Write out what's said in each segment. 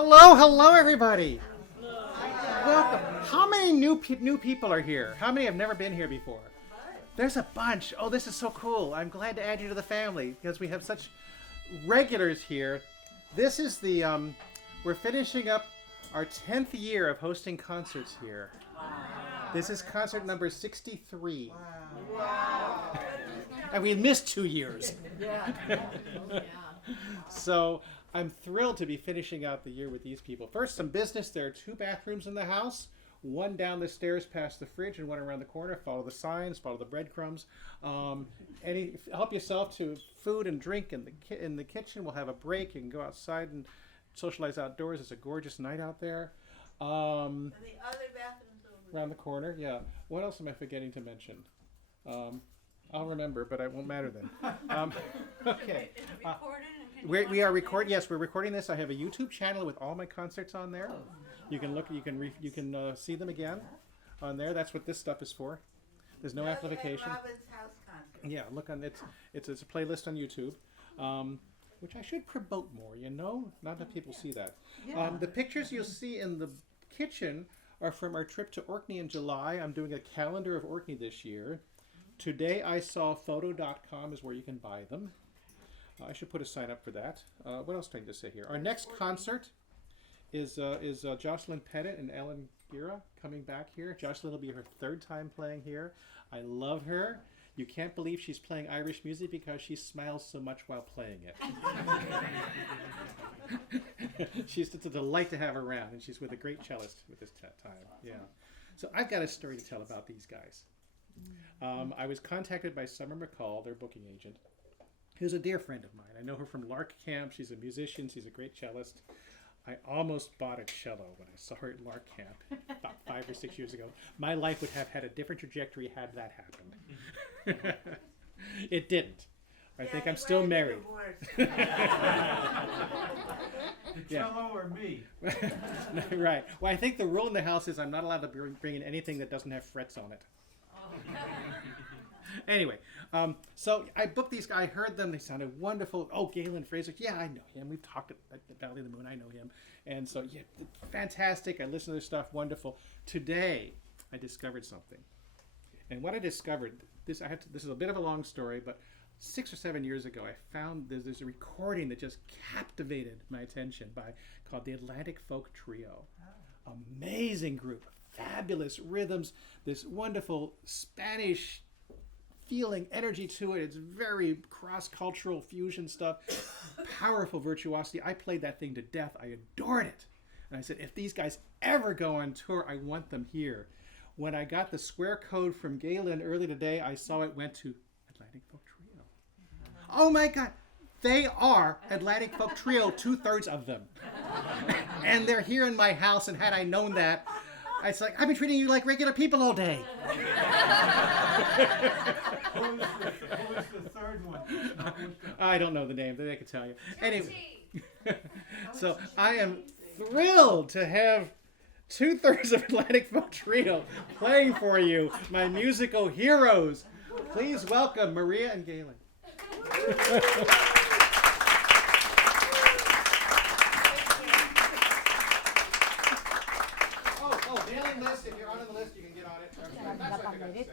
Hello, everybody. Welcome. How many new people are here? How many have never been here before? There's a bunch. Oh, this is so cool. I'm glad to add you to the family because we have such regulars here. This is the, we're finishing up our 10th year of hosting concerts here. Wow. This is concert number 63. Wow. And we missed 2 years. Yeah. So I'm thrilled to be finishing out the year with these people. First, some business. There are 2 bathrooms in the house. One down the stairs past the fridge and one around the corner. Follow the signs, follow the breadcrumbs. Help yourself to food and drink in the kitchen. We'll have a break. You can go outside and socialize outdoors. It's a gorgeous night out there. And the other bathrooms over around the corner, yeah. What else am I forgetting to mention? I'll remember, but it won't matter then. Okay. We are recording. Yes, we're recording this. I have a YouTube channel with all my concerts on there. You can look. You can see them again on there. That's what this stuff is for. There's no amplification. Robin's house concert. Yeah, look on it's a playlist on YouTube, which I should promote more. Not that people see that. Yeah. The pictures you'll see in the kitchen are from our trip to Orkney in July. I'm doing a calendar of Orkney this year. Today I saw photo.com is where you can buy them. I should put a sign up for that. What else do I need to say here? Our next concert is Jocelyn Pettit and Ellen Gira coming back here. Jocelyn will be her 3rd time playing here. I love her. You can't believe she's playing Irish music because she smiles so much while playing it. It's a delight to have her around, and she's with a great cellist with this time. Yeah. So I've got a story to tell about these guys. I was contacted by Summer McCall, their booking agent, who's a dear friend of mine. I know her from Lark Camp. She's a musician. She's a great cellist. I almost bought a cello when I saw her at Lark Camp about 5 or 6 years ago. My life would have had a different trajectory had that happened. It didn't. I think I'm still married. The cello or me? Right. Well, I think the rule in the house is I'm not allowed to bring in anything that doesn't have frets on it. Anyway, so I booked these guys. I heard them. They sounded wonderful. Oh, Galen Fraser. Yeah, I know him. We've talked at Valley of the Moon. I know him. And so, yeah, fantastic. I listened to their stuff. Wonderful. Today, I discovered something. And what I discovered, this is a bit of a long story, but 6 or 7 years ago, I found there's a recording that just captivated my attention called the Atlantic Folk Trio. Oh. Amazing group. Fabulous rhythms. This wonderful Spanish feeling, energy to it. It's very cross-cultural fusion stuff. Powerful virtuosity. I played that thing to death. I adored it. And I said, if these guys ever go on tour, I want them here. When I got the square code from Galen early today, I saw it went to Atlantic Folk Trio. Oh my God. They are Atlantic Folk Trio, 2/3 of them. And they're here in my house, and had I known that, it's like, I've been treating you like regular people all day. Who was the third one? I don't know the name. They could tell you. Anyway, so I am thrilled to have 2/3 of Atlantic Folk Trio playing for you, my musical heroes. Please welcome Maria and Galen. Mailing list, if you're on the list, you can get on it. That's what I forgot to say.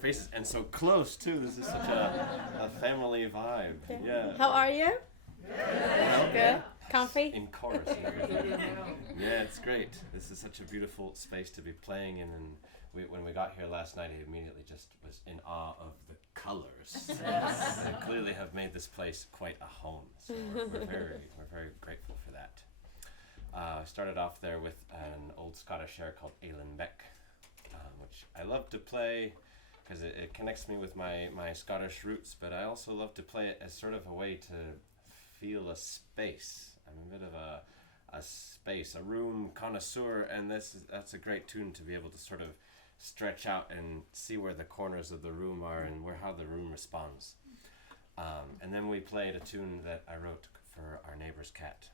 faces, and so close too. This is such a family vibe. Yeah. How are you? Good. Comfy? In chorus and everything. Yeah, it's great. This is such a beautiful space to be playing in, and when we got here last night, I immediately just was in awe of the colors. They clearly have made this place quite a home, so we're very grateful for that. I started off there with an old Scottish air called Ailen Beck, which I love to play because it connects me with my Scottish roots, but I also love to play it as sort of a way to feel a space. I'm a bit of a space, a room connoisseur, and that's a great tune to be able to sort of stretch out and see where the corners of the room are and how the room responds. And then we played a tune that I wrote for our neighbor's cat,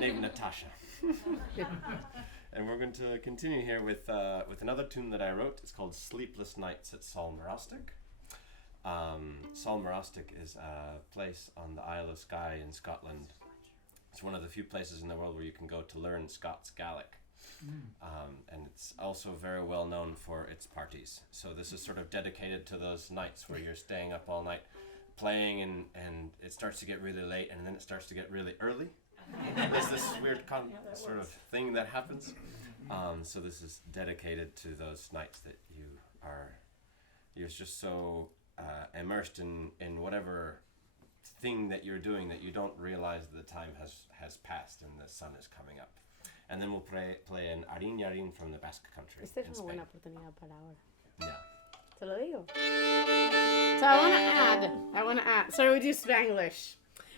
named Natasha. And we're going to continue here with another tune that I wrote. It's called Sleepless Nights at Salmarostic. Salmarostic is a place on the Isle of Skye in Scotland. It's one of the few places in the world where you can go to learn Scots Gaelic. And it's also very well known for its parties. So this is sort of dedicated to those nights where you're staying up all night playing and it starts to get really late and then it starts to get really early. There's this weird sort of thing that happens. So this is dedicated to those nights that you're just so immersed in whatever thing that you're doing that you don't realize that the time has passed and the sun is coming up. And then we'll play an Arin Yarin from the Basque Country. Esta es in una Spain. buena oportunidad para ahora. Yeah. Te lo digo. So I want to add, sorry we do Spanglish,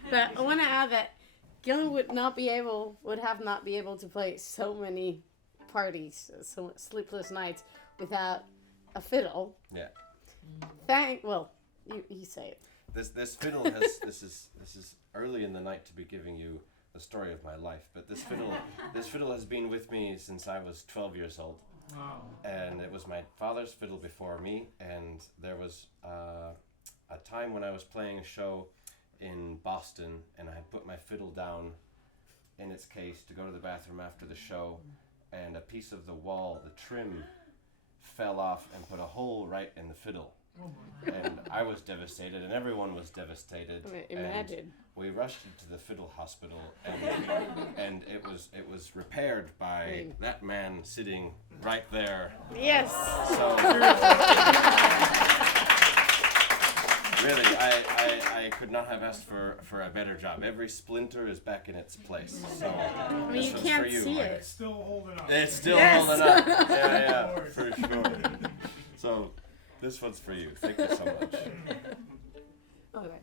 but I want to add that Galen would not be able to play so many parties, so sleepless nights without a fiddle. Yeah. You say it. This fiddle has this is early in the night to be giving you the story of my life, but this fiddle has been with me since I was 12 years old. Wow. And it was my father's fiddle before me, and there was a time when I was playing a show in Boston and I had put my fiddle down in its case to go to the bathroom after the show, and a piece of the wall, the trim, fell off and put a hole right in the fiddle. And I was devastated and everyone was devastated. Imagine. And we rushed into the fiddle hospital and it was repaired by that man sitting right there. Yes. So really, I could not have asked for a better job. Every splinter is back in its place. So this you one's can't for you, see Mike. it. Still holding up. It's still Yes. holding up. Yeah, for sure. So this one's for you. Thank you so much. Okay.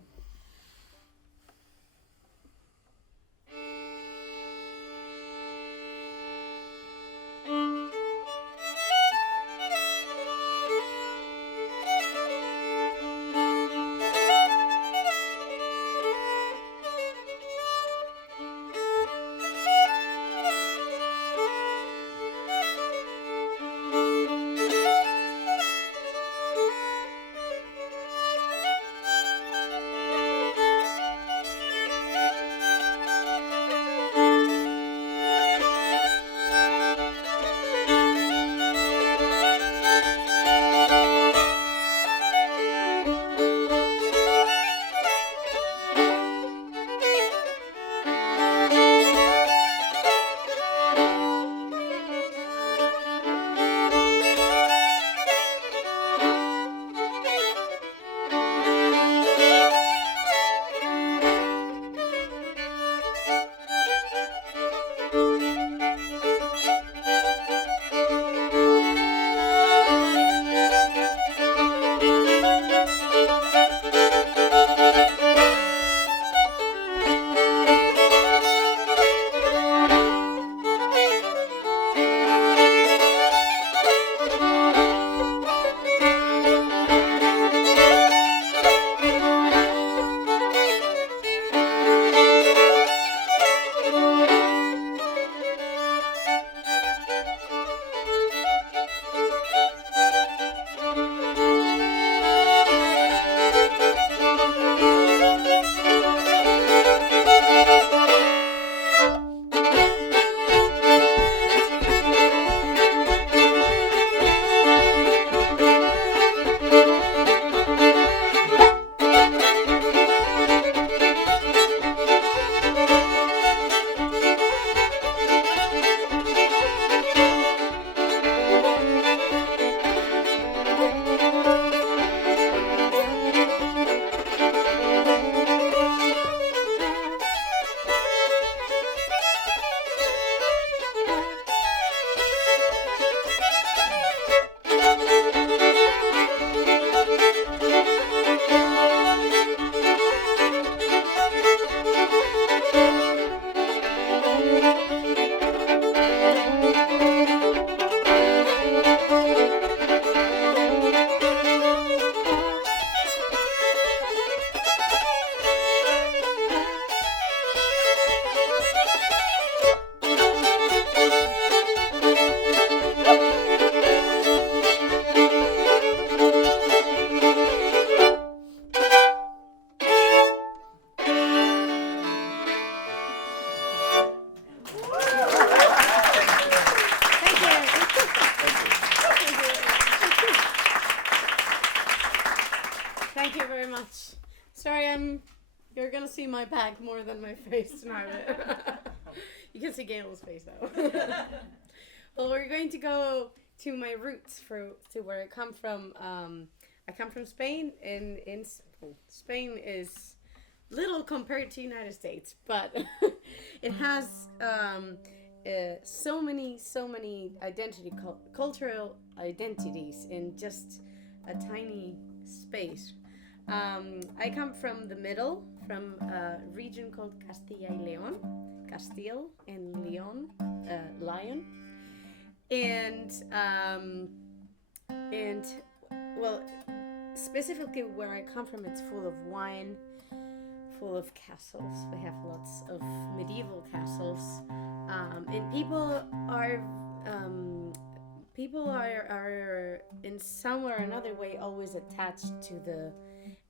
much. Sorry, you're gonna see my back more than my face tonight. You can see Galen's face though. Well, we're going to go to my roots to where I come from. I come from Spain, and Spain is little compared to United States, but it has so many cultural identities in just a tiny space. I come from the middle, from a region called Castilla y León, Castile and León, lion, and well, specifically where I come from, it's full of wine, full of castles. We have lots of medieval castles, and people are in some or another way always attached to the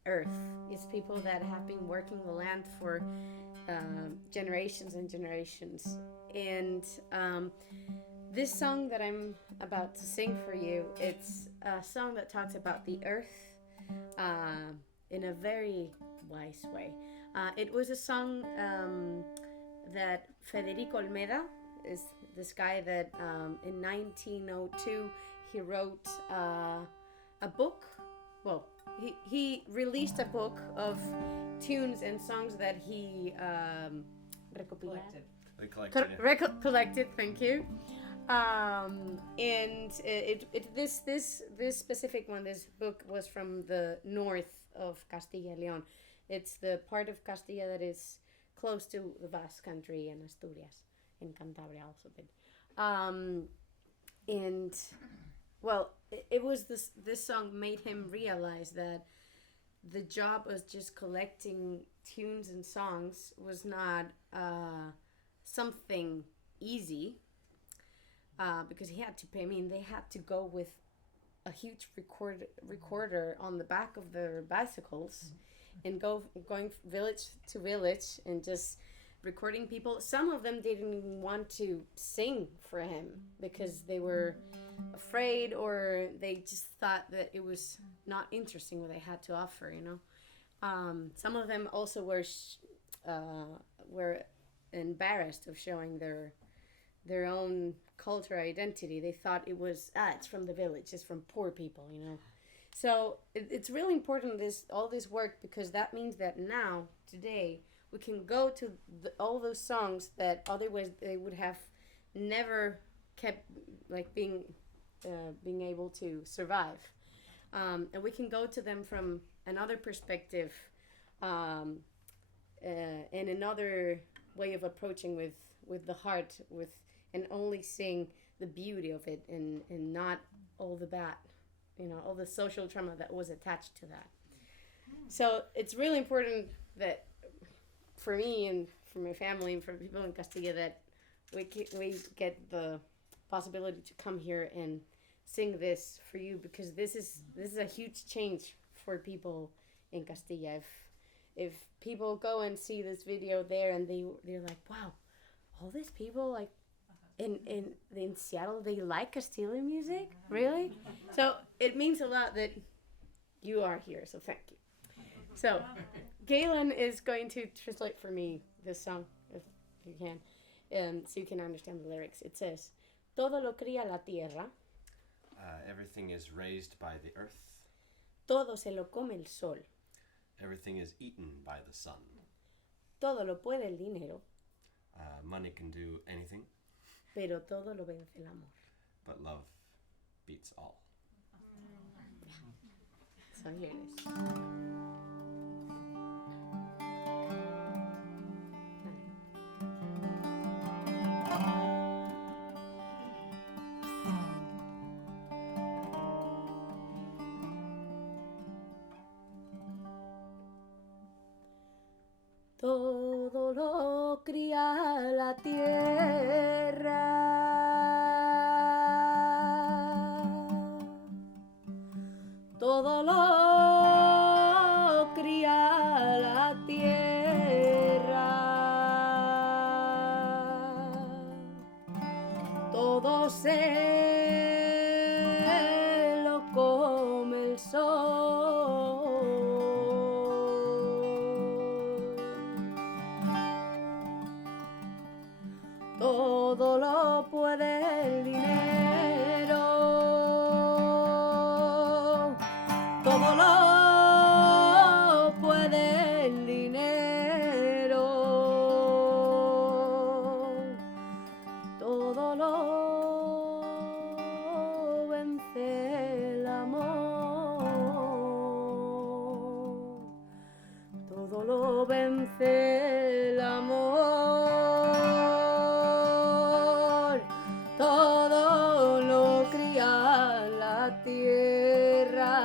earth. It's people that have been working the land for generations and generations. And this song that I'm about to sing for you, it's a song that talks about the earth in a very wise way. It was a song that Federico Olmeda is this guy that in 1902 he wrote a book. Well, he released a book of tunes and songs that he collected. Thank you. And this specific one, this book was from the north of Castilla y León. It's the part of Castilla that is close to the Basque Country and Asturias, in Cantabria also a bit. And well, it was this song made him realize that the job of just collecting tunes and songs was not something easy, because he had to pay. I mean, they had to go with a huge recorder on the back of their bicycles and going village to village and just recording people. Some of them didn't even want to sing for him because they were afraid, or they just thought that it was not interesting what they had to offer, you know. Some of them also were embarrassed of showing their own cultural identity. They thought it was it's from the village, it's from poor people, you know. So it's really important, all this work, because that means that now today we can go to all those songs that otherwise they would have never kept, like, being able to survive, and we can go to them from another perspective, and another way of approaching with the heart, and only sing the beauty of it, and not all the bad, you know, all the social trauma that was attached to that. So it's really important that for me and for my family and for people in Castilla that we get the possibility to come here and sing this for you, because this is a huge change for people in Castilla. If people go and see this video there and they're like, wow, all these people, like, in Seattle, they like Castilian music? Really? So it means a lot that you are here, so thank you. So Galen is going to translate for me this song, if you can, so you can understand the lyrics. It says, todo lo cría la tierra. Everything is raised by the earth. Todo se lo come el sol. Everything is eaten by the sun. Todo lo puede el dinero. Money can do anything. Pero todo lo vence el amor. But love beats all. So here it is. Todo lo cría la tierra, todo lo cría la tierra, todo se lo come el sol. todo lo vence el amor, todo lo cría la tierra.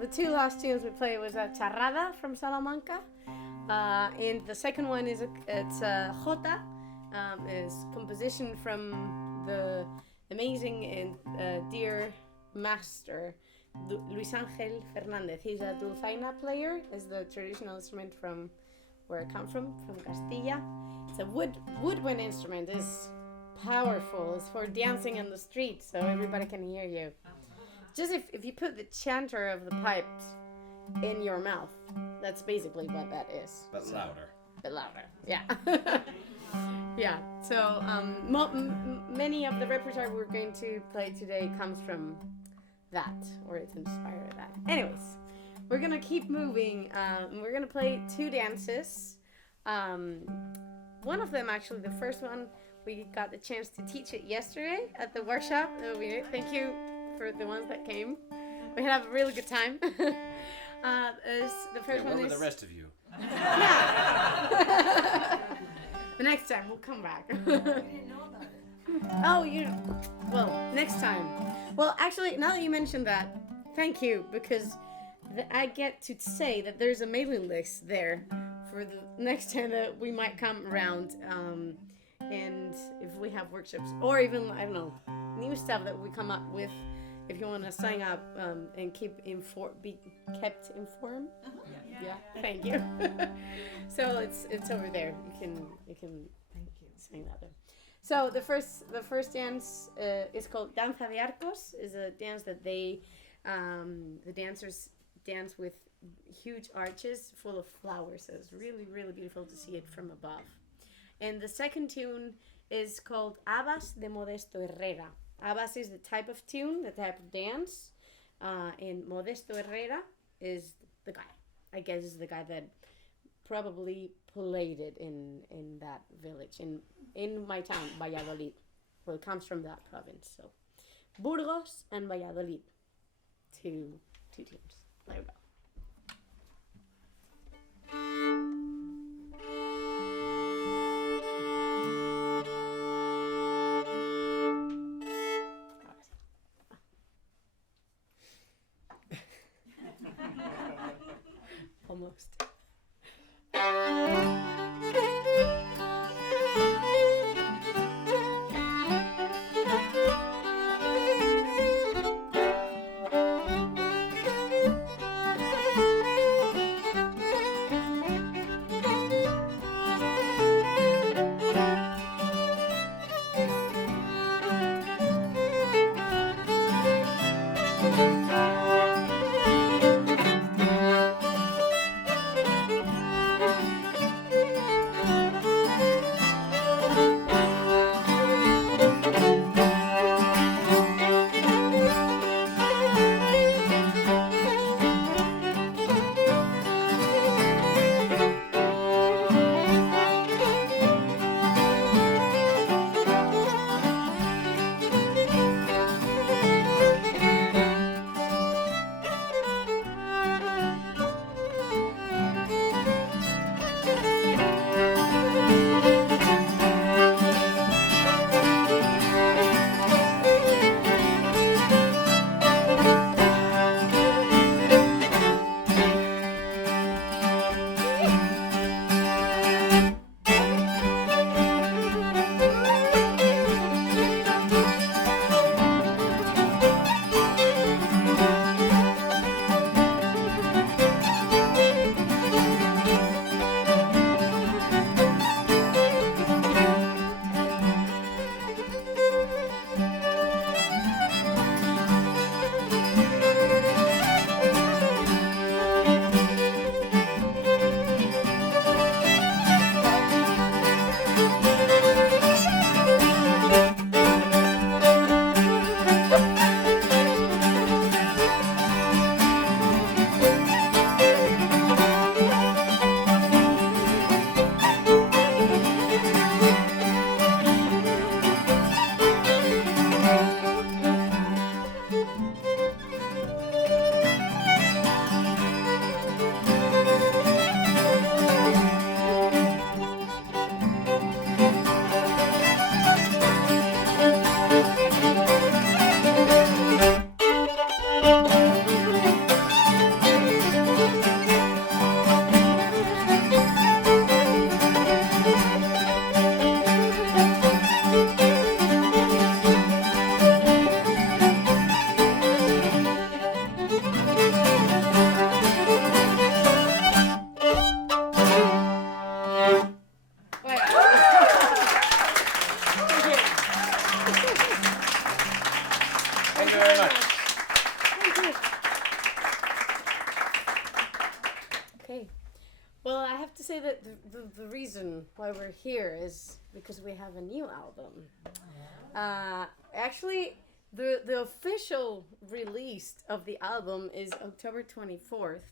The two last tunes we played was a charrada from Salamanca, and the second one is it's a jota, is composition from the amazing and dear master Luis Ángel Fernández. He's a dulzaina player, is the traditional instrument from where I come from Castile. It's a woodwind instrument. Is powerful. It's for dancing in the street so everybody can hear you. Just if you put the chanter of the pipes in your mouth, that's basically what that is. But louder. But louder, yeah. Yeah, so many of the repertoire we're going to play today comes from that, or it's inspired by that. Anyways, we're gonna keep moving. We're gonna play 2 dances. One of them, actually, the first one, we got the chance to teach it yesterday at the workshop. Thank you for the ones that came. We had a really good time. The first one Where were is the rest of you? yeah. The next time we'll come back. We didn't know about it. Oh, well, next time. Well, actually, now that you mentioned that, thank you, because I get to say that there's a mailing list there for the next time that we might come around, and if we have workshops, or even, I don't know, new stuff that we come up with, if you want to sign up and be kept informed. Yeah, thank you. So it's over there. You can sign that there. So the first dance is called Danza de Arcos. Is a dance that the dancers dance with huge arches full of flowers. So it's really, really beautiful to see it from above. And the second tune is called Habas de Modesto Herrera. Habas is the type of tune, the type of dance, and Modesto Herrera is the guy. I guess is the guy that probably played it in that village, in my town, Valladolid. Well, it comes from that province. So, Burgos and Valladolid, two teams. There we go. Almost. very much. Thank you. Okay. Well, I have to say that the reason why we're here is because we have a new album. Actually, the official release of the album is October 24th,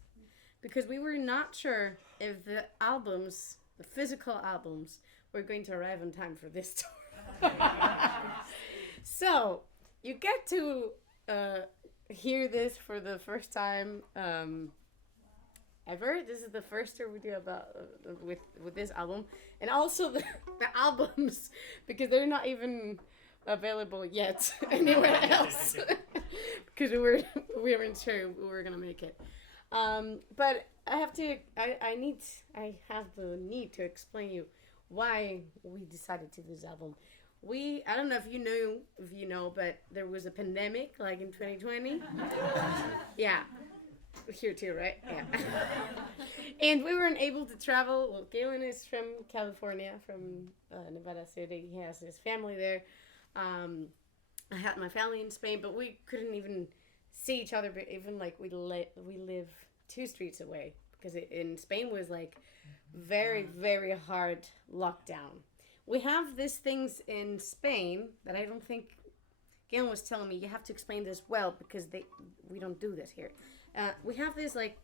because we were not sure if the physical albums, were going to arrive in time for this tour. So, you get to hear this for the first time ever. This is the first tour we do about with this album, and also the albums, because they're not even available yet anywhere else, because we weren't sure we were gonna make it. But I have the need to explain you why we decided to do this album. I don't know if you know, but there was a pandemic like in 2020. Yeah. Here too, right? Yeah. And we weren't able to travel. Well, Galen is from California, from Nevada City. He has his family there. I had my family in Spain, but we couldn't even see each other. But even like we live 2 streets away, because in Spain was like very, very hard lockdown. We have these things in Spain that I don't think Galen was telling me. You have to explain this well, because we don't do this here. We have these like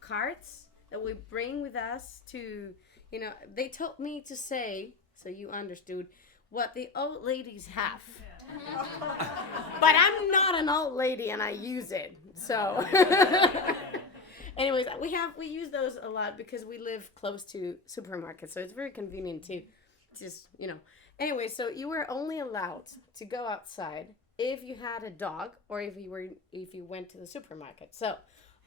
cards that we bring with us to, they told me to say, so you understood, what the old ladies have. But I'm not an old lady and I use it. So anyways, we use those a lot because we live close to supermarkets. So it's very convenient to just, Anyway, so you were only allowed to go outside if you had a dog or if you went to the supermarket. So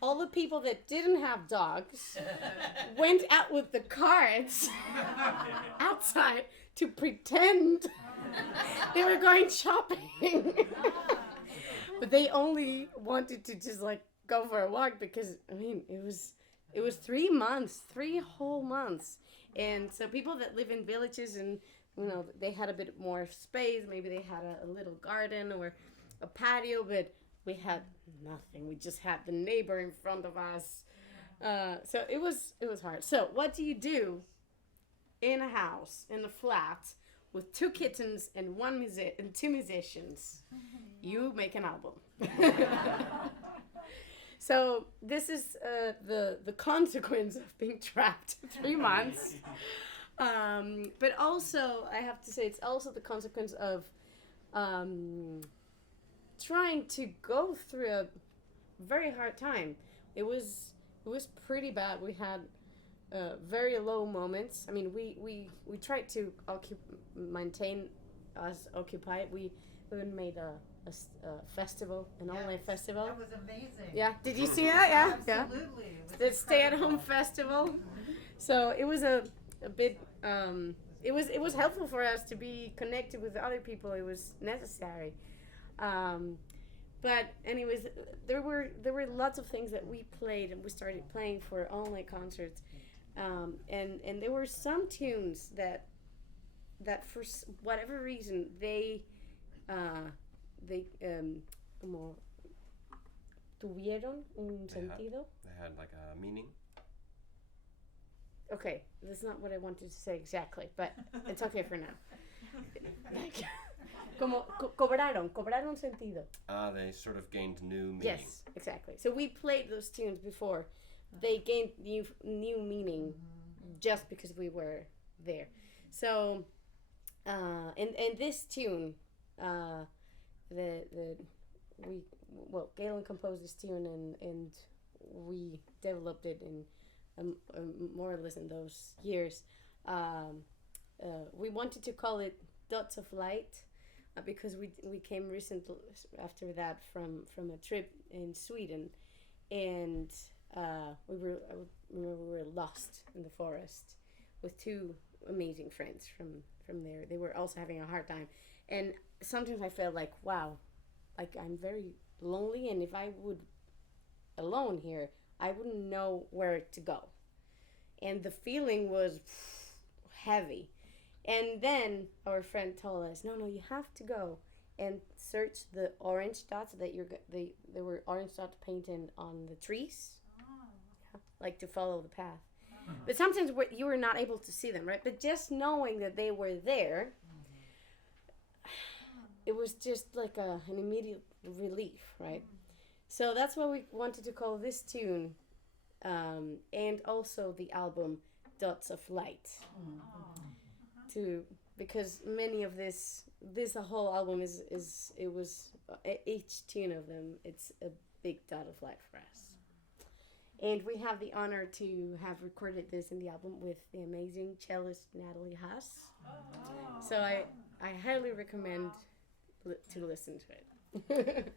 all the people that didn't have dogs went out with the cards outside to pretend they were going shopping. But they only wanted to just like go for a walk, because it was 3 months, 3 whole months. And so people that live in villages and they had a bit more space, maybe they had a little garden or a patio, but we had nothing. We just had the neighbor in front of us. So it was hard. So what do you do in a house, in a flat, with 2 kittens and 2 musicians? You make an album. So this is the consequence of being trapped 3 months. But also, I have to say, it's also the consequence of trying to go through a very hard time. It was pretty bad. We had very low moments. I mean, we tried to maintain us occupied. We even made a festival, an online festival. That was amazing. Yeah, did you see that? Yeah, Absolutely. yeah. The stay-at-home festival. So it was a bit. It was helpful for us to be connected with other people. It was necessary. But anyways, there were lots of things that we played, and we started playing for online concerts. And there were some tunes that for whatever reason they como tuvieron un sentido. They had like a meaning. Okay, that's not what I wanted to say exactly, but it's okay for now. Like, como cobraron sentido. They sort of gained new meaning. Yes, exactly. So we played those tunes before. They gained new meaning just because we were there. So, and this tune, Galen composed this tune and we developed it in more or less in those years. We wanted to call it Dots of Light because we came recently after that from a trip in Sweden, and we were lost in the forest with 2 amazing friends from there. They were also having a hard time, and sometimes I felt like, wow, like I'm very lonely, and if I would alone here, I wouldn't know where to go. And the feeling was heavy. And then our friend told us, no, you have to go and search the orange dots that there were orange dots painted on the trees, like to follow the path. But sometimes you were not able to see them, right? But just knowing that they were there, it was just like an immediate relief, right? So that's why we wanted to call this tune, and also the album, Dots of Light. Because many of this whole album each tune of them, it's a big dot of light for us. And we have the honor to have recorded this in the album with the amazing cellist Natalie Haas. So I highly recommend to listen to it.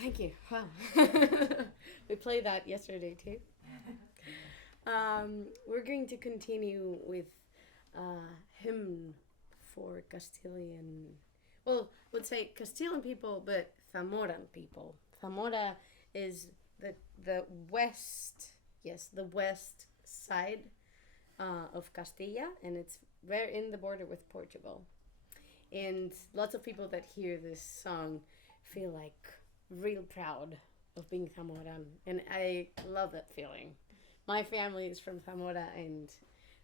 Thank you. Wow. We played that yesterday too. We're going to continue with hymn for Castilian, well, let's say Castilian people, but Zamoran people. Zamora is the west, the west side of Castilla, and it's very in the border with Portugal. And lots of people that hear this song feel like real proud of being Zamoran, and I love that feeling. My family is from Zamora, and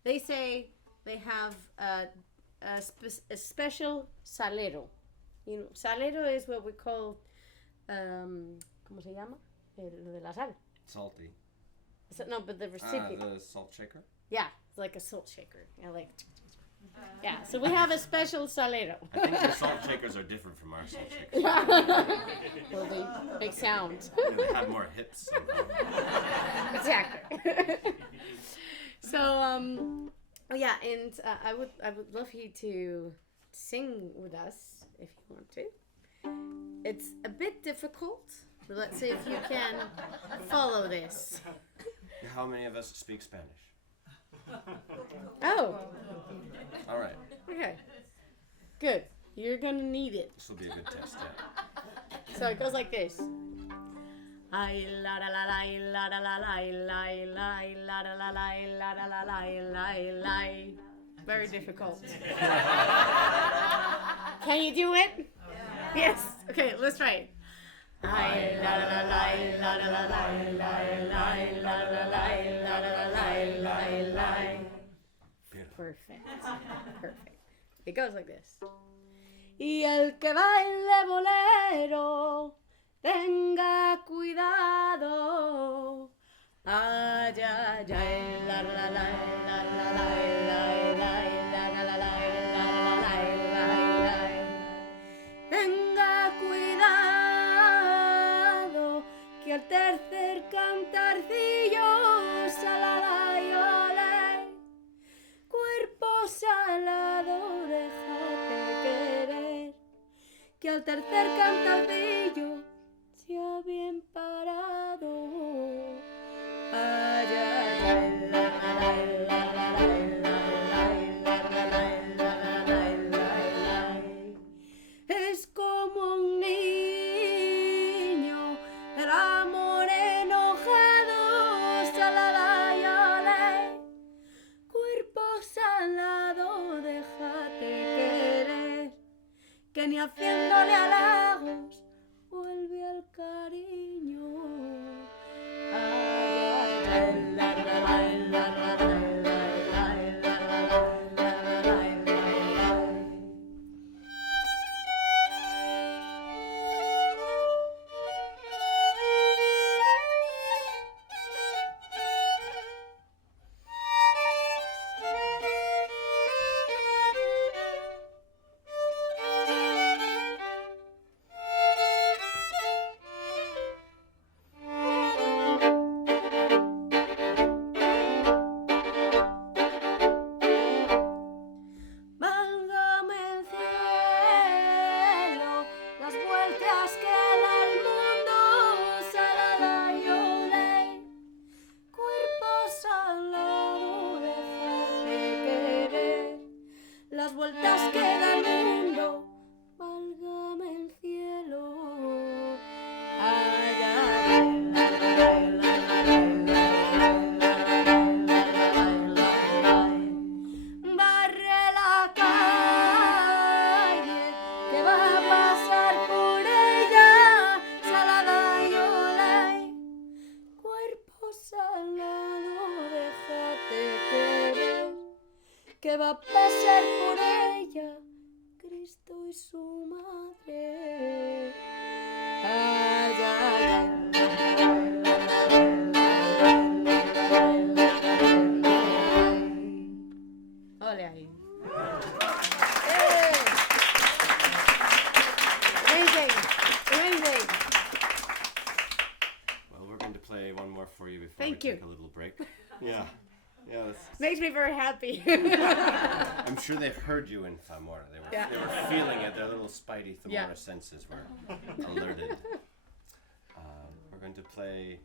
they say they have a special salero. You know, salero is what we call, ¿cómo se llama? Lo de la sal. Salty. No, but the recipient. The salt shaker? Yeah, it's like a salt shaker. Yeah, so we have a special salero. I think your salt shakers are different from our salt shakers. Well, they make sound. Yeah, they have more hips somehow. Exactly. So, yeah, and I would love you to sing with us if you want to. It's a bit difficult Let's see if you can follow this. How many of us speak Spanish? Oh, All right. okay. Good. You're gonna need it. This will be a good test, yeah. So it goes like this. Ay la la la la la la la la la la la la la la la la la la. Very difficult. Can you do it? Yes. Okay, let's try it. Ay la la la la la la la la la la la. Perfect. Perfect. It goes like this. Y el que baile bolero, tenga cuidado. Ay, ay, ay, la la la la la la la la la la. Tenga cuidado que al tercer cantarcillo salada y ole, cuerpo salado déjate querer, que al tercer cantarcillo sea bien parado. Ay, ay, ay, la, la, la, la, la, la. Es como un niño, el amor enojado, salada y ole, cuerpo salado, déjate querer, que ni haciéndole halagos vuelve al cariño. Válgame el cielo, las vueltas que da el mundo, salada y ole, cuerpo salado, déjate querer, las vueltas que da el mundo, válgame el cielo. Ay, ay, ay, la, la, la, barre la calle que va a pasar por ella, salada y ole, cuerpo salado, déjate querer, que va a pasar por ella Cristo y su madre. Ay, ay, ay. Ole ahí. Amazing. Amazing. Well, we're going to play one more for you before Thank we you. take a little break. Yeah. Yeah, that's, Makes me very happy. I'm sure they've heard you in Zamora. They were feeling it. Their little spidey Zamora senses were alerted. We're going to play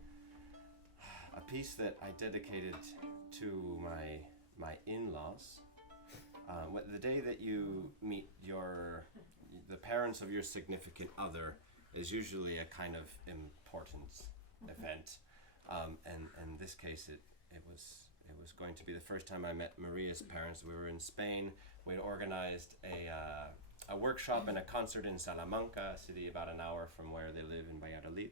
a piece that I dedicated to my in-laws. The day that you meet the parents of your significant other is usually a kind of important event. And in this case, it was going to be the first time I met Maria's parents. We were in Spain. We'd organized a workshop and a concert in Salamanca, a city about an hour from where they live in Valladolid.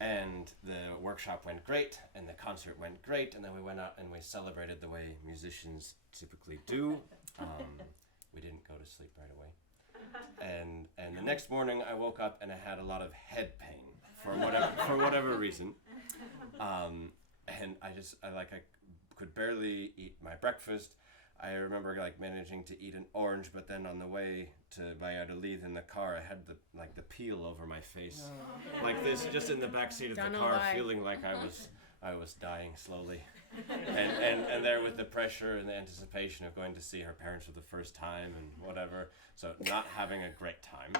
And the workshop went great, and the concert went great, and then we went out and we celebrated the way musicians typically do. We didn't go to sleep right away. And the next morning I woke up and I had a lot of head pain for whatever reason. And I could barely eat my breakfast. I remember managing to eat an orange, but then on the way to Valladolid in the car, I had the peel over my face, like this, just in the back seat of the car, feeling like I was dying slowly, and there with the pressure and the anticipation of going to see her parents for the first time and whatever. So not having a great time.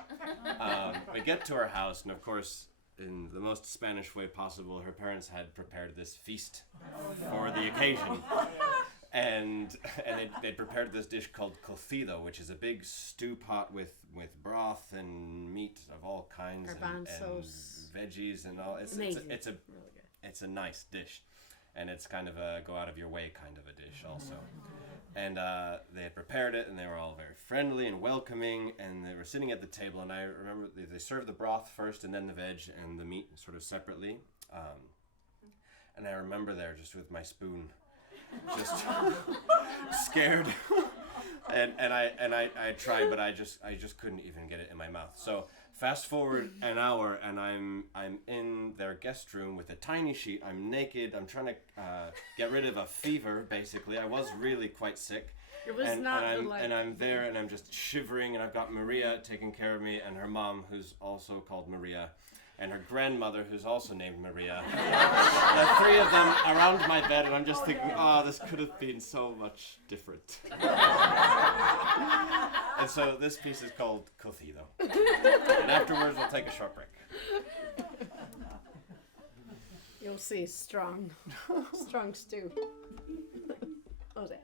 We get to our house, and of course, in the most Spanish way possible, her parents had prepared this feast for the occasion. And they'd prepared this dish called cocido, which is a big stew pot with broth and meat of all kinds and veggies and all. It's a nice dish, and it's kind of a go out of your way kind of a dish also. And they had prepared it, and they were all very friendly and welcoming, and they were sitting at the table, and I remember they served the broth first and then the veg and the meat sort of separately. And I remember there just with my spoon, just scared. and I tried, but I just couldn't even get it in my mouth. So fast forward an hour, and I'm in their guest room with a tiny sheet. I'm naked. I'm trying to get rid of a fever. Basically, I was really quite sick. It was and I'm there, fever. and I'm just shivering. And I've got Maria taking care of me, and her mom, who's also called Maria, and her grandmother, who's also named Maria. The three of them around my bed, and I'm just thinking, oh, this could have been so much different. And so this piece is called Cocido. And afterwards, we'll take a short break. You'll see, strong stew. Oh, there.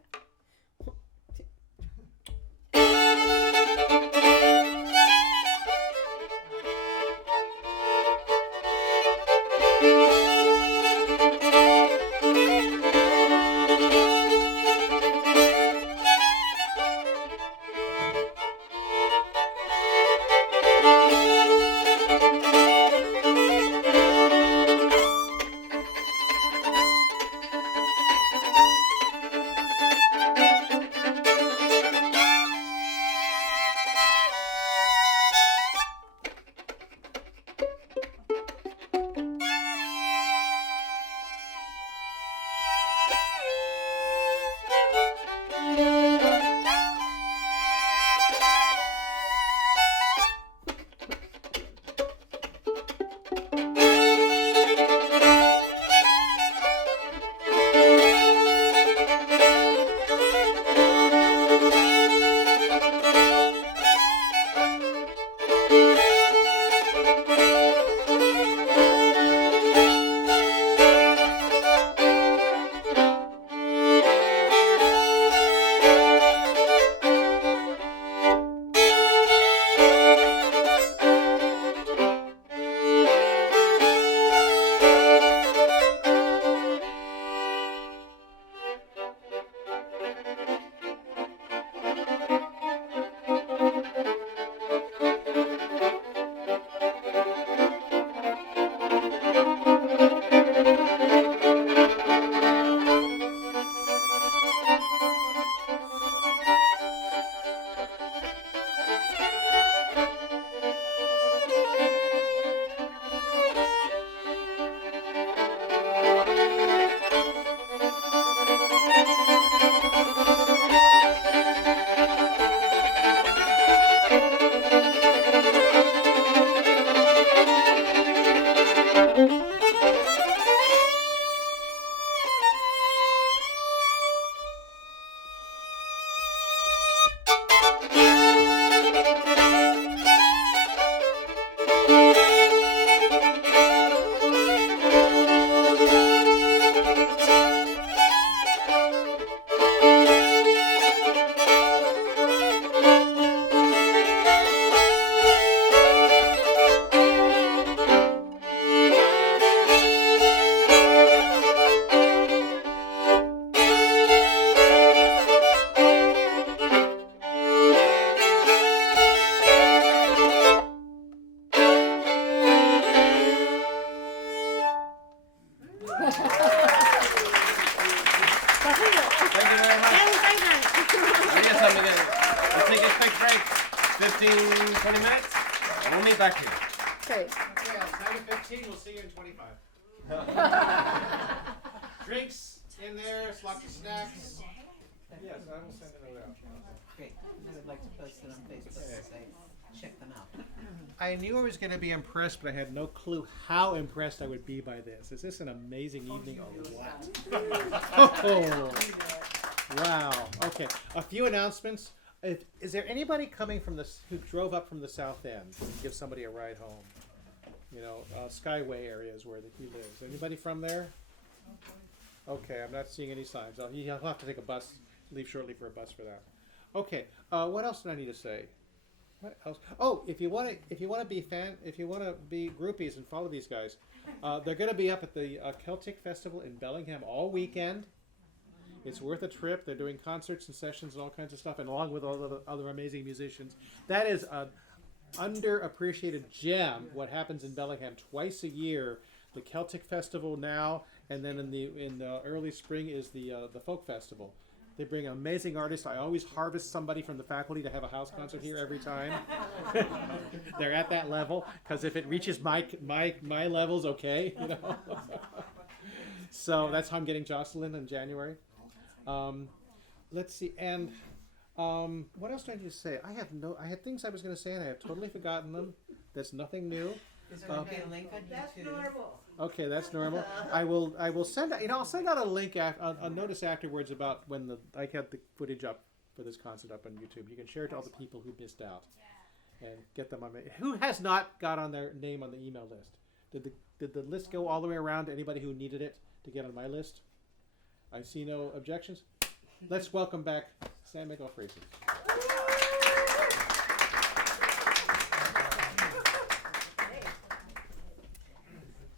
We'll take a quick break, 15, 20 minutes, and we'll meet back here. Okay. Yeah, 9 to 15, we'll see you in 25. Drinks in there, lots of snacks. Yes, I will send it out. Great. I would like to post it on Facebook so check them out. I knew I was going to be impressed, but I had no clue how impressed I would be by this. Is this an amazing evening or what? Oh, wow. Okay, a few announcements. Is there anybody coming from who drove up from the South End to give somebody a ride home? Skyway area is where he lives. Anybody from there? Okay, I'm not seeing any signs. He'll have to take a bus, leave shortly for a bus for that. Okay, what else did I need to say? What else? Oh, if you want to be groupies and follow these guys, they're going to be up at the Celtic Festival in Bellingham all weekend. It's worth a trip. They're doing concerts and sessions and all kinds of stuff, and along with all the other amazing musicians. That is an underappreciated gem. What happens in Bellingham twice a year? The Celtic Festival now, and then in the early spring is the folk festival. They bring amazing artists. I always harvest somebody from the faculty to have a house concert here every time. They're at that level, because if it reaches my levels, okay, So that's how I'm getting Jocelyn in January. Let's see, and what else do I need to say? I had things I was going to say, and I have totally forgotten them. There's nothing new. Is there going to be a link on That's YouTube? normal. Okay, that's normal. I will send out. I'll send out a link, a notice afterwards about when I had the footage up for this concert up on YouTube. You can share it to all the people who missed out, and get them on. Who has not got on their name on the email list? Did the list go all the way around to anybody who needed it to get on my list? I see no objections. Let's welcome back Sam Miguel Fraser.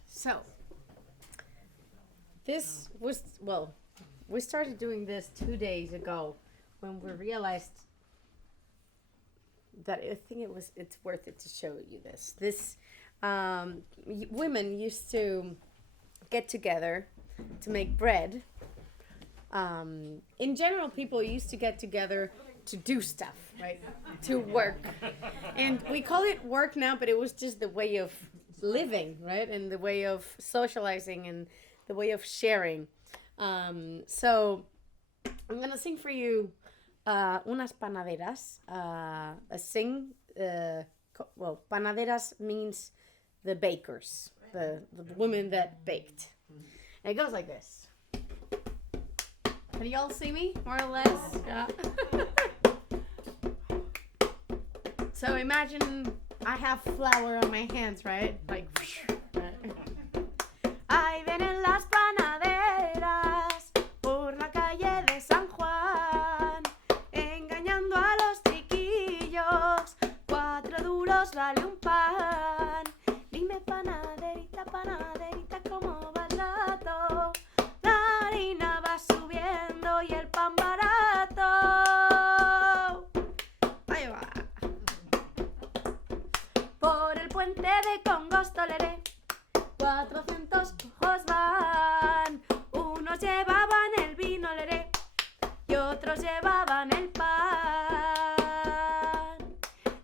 So, this was, we started doing this 2 days ago when we realized that I think it's worth it to show you this. Women used to get together to make bread. In general, people used to get together to do stuff, right? To work. And we call it work now, but it was just the way of living, right? And the way of socializing and the way of sharing. So I'm gonna sing for you unas panaderas. Panaderas means the bakers, the women that baked. And it goes like this. Can you all see me, more or less? Yeah. So imagine I have flour on my hands, right? Like, ahí vienen las panaderas por la calle de San Juan, engañando a los chiquillos, 4 duros vale un pan. Dime panaderita, panaderita, ¿cómo va el rato? La harina va subiendo y el pan barato. Ahí va. Por el puente de Congostoleré, 400 cojos van. Unos llevaban el vino leré y otros llevaban el pan.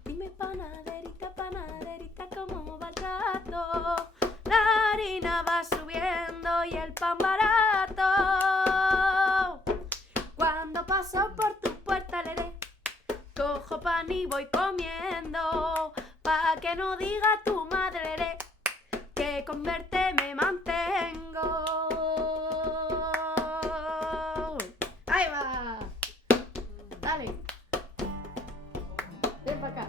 Dime panaderita, panaderita, ¿cómo va el trato? La harina va subiendo y el pan barato. Cuando paso por tu puerta leré, cojo pan y voy comiendo, pa' que no diga tu madre que con verte me mantengo. Ahí va. Dale. Ven para acá.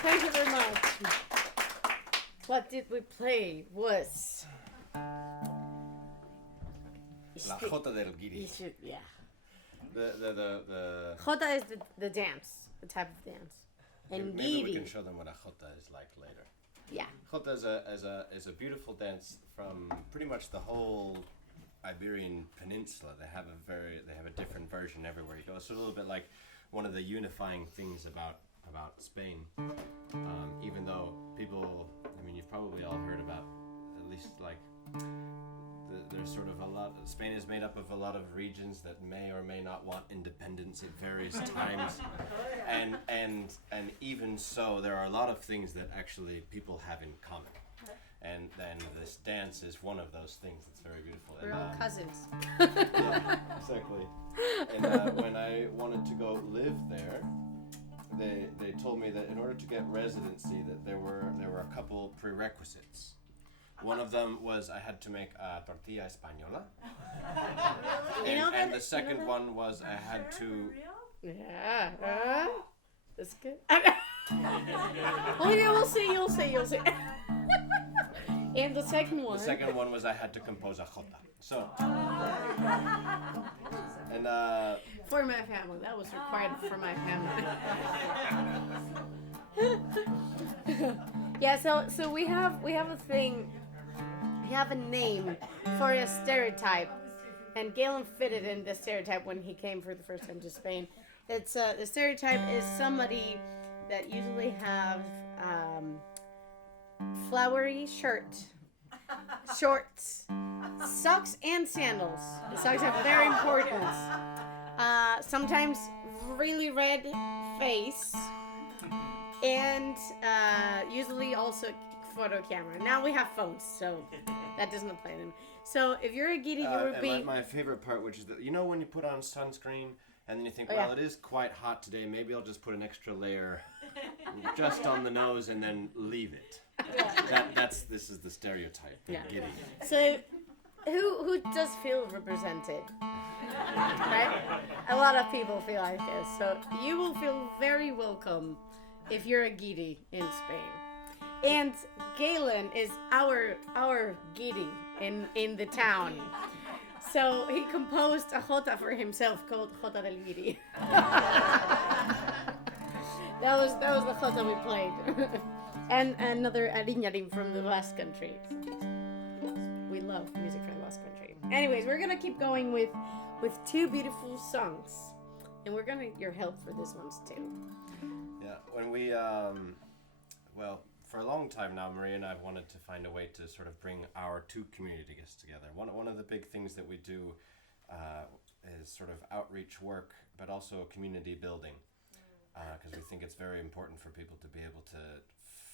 Thank you very much. What did we play was... La Jota del Guiri. Yeah. The Jota is the dance, the type of dance. And maybe we can Giri, show them what a Jota is like later. yeah. Jota is a beautiful dance from pretty much the whole Iberian Peninsula. They have a different version everywhere you go. It's a little bit like one of the unifying things about Spain. Even though people, I mean, you've probably all heard about at least like there's sort of a lot. Spain is made up of a lot of regions that may or may not want independence at various times, and even so, there are a lot of things that actually people have in common. And then this dance is one of those things that's very beautiful. We're And, all cousins. yeah, exactly. And when I wanted to go live there, they told me that in order to get residency, that there were a couple prerequisites. One of them was I had to make a tortilla española, and the second one was I had to. Yeah. That's good. Oh, you'll see. And the second one. The second one was I had to compose a jota. So. And For my family. That was required for my family. Yeah, so we have a thing. We have a name for a stereotype. And Galen fitted in the stereotype when he came for the first time to Spain. It's the stereotype is somebody that usually have flowery shirt, shorts, socks, and sandals. The socks are very important. Sometimes really red face, and usually also photo camera. Now we have phones, so that doesn't apply to them. So if you're a giddy, you would be. My favorite part, which is that you know when you put on sunscreen and then you think, Oh, well, yeah. it is quite hot today. Maybe I'll just put an extra layer just on the nose and then leave it. This is the stereotype. The Yeah. giddy. So who does feel represented? Right? A lot of people feel like this. So you will feel very welcome if you're a giddy in Spain. And Galen is our giddy in the town. So he composed a jota for himself called Jota del Giddy. That was the jota we played. And another ariñarim from the Basque Country. We love music from the Basque Country. Anyways, we're gonna keep going with two beautiful songs. And we're gonna need your help for this ones too. Yeah, when we, well, for a long time now, Maria and I have wanted to find a way to sort of bring our two communities together. One of the big things that we do is sort of outreach work, but also community building, because we think it's very important for people to be able to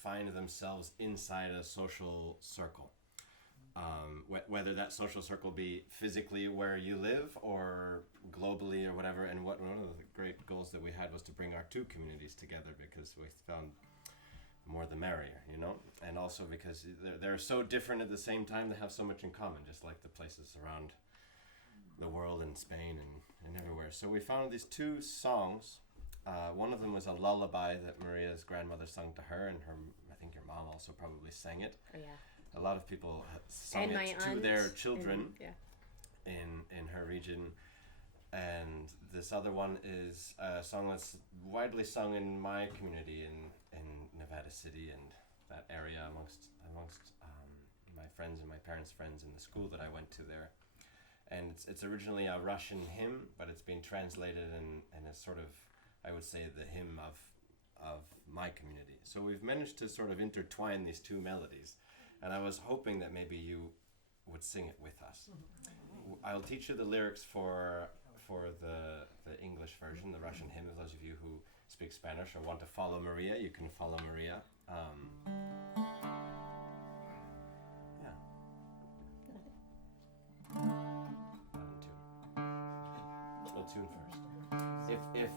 find themselves inside a social circle. Whether that social circle be physically where you live or globally or whatever. And one of the great goals that we had was to bring our two communities together, because we found more the merrier, you know? And also because they're so different at the same time, they have so much in common, just like the places the world and Spain and everywhere. So we found these two songs. One of them was a lullaby that Maria's grandmother sung to her, and I think your mom also probably sang it. Oh, yeah. A lot of people sung And my it to aunt their children yeah. in her region. And this other one is a song that's widely sung in my community in Nevada City and that area amongst my friends and my parents' friends in the school that I went to there. And it's originally a Russian hymn, but it's been translated and is sort of, I would say, the hymn of my community. So we've managed to sort of intertwine these two melodies, and I was hoping that maybe you would sing it with us. I'll teach you the lyrics for the English version, the Russian hymn. Those of you who speak Spanish or want to follow Maria, you can follow Maria. We'll tune first. If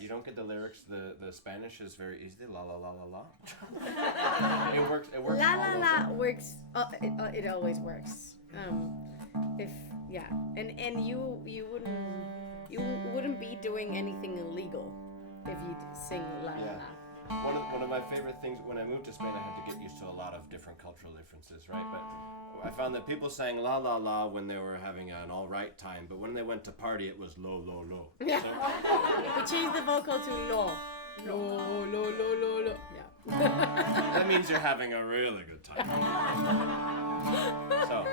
you don't get the lyrics, the Spanish is very easy. La la la la la. It works. It works. La all la over. la works. It always works. And you wouldn't be doing anything illegal if you sing la la Yeah. la. One of my favorite things when I moved to Spain, I had to get used to a lot of different cultural differences, right? But I found that people sang la la la when they were having an all right time, but when they went to party, it was lo lo lo. Yeah. So, We changed the vocal to lo. Lo, lo, lo, lo, lo. Yeah. that means you're having a really good time. So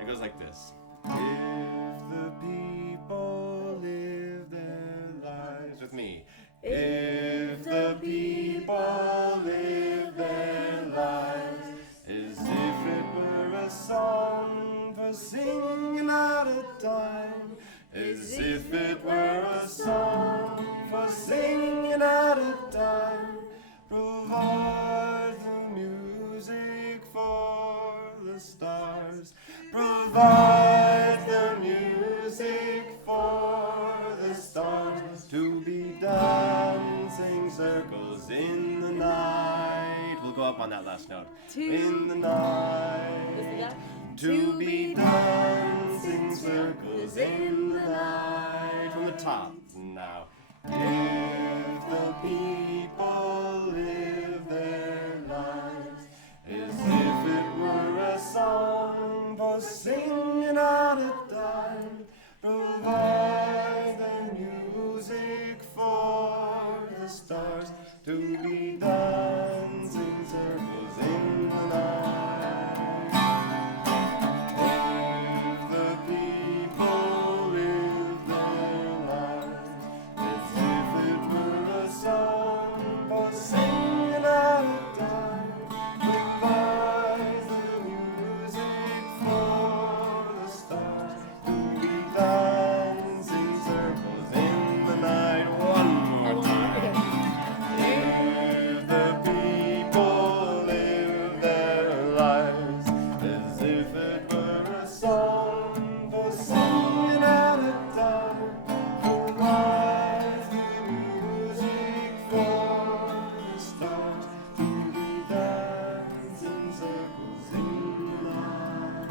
it goes like this. If the people live their lives with me. If the people live their lives as if it were a song for singing out of time, as if it were a song for singing out of time, provide the music for the stars, provide the music for the stars to be dancing circles in the night. We'll go up on that last note. In the night. To be dancing circles in the night. From the top now. If the people live their lives as if it were a song for singing out of time, provide the music for the stars to be dancing circles in the night. If the people live their lives as if it were a song for singing out of time, provide the music for the stars to be dancing circles in the night. One more time. If the people live their lives as if it were a song for singing out of time, provide the music for the stars to be dancing circles in the night.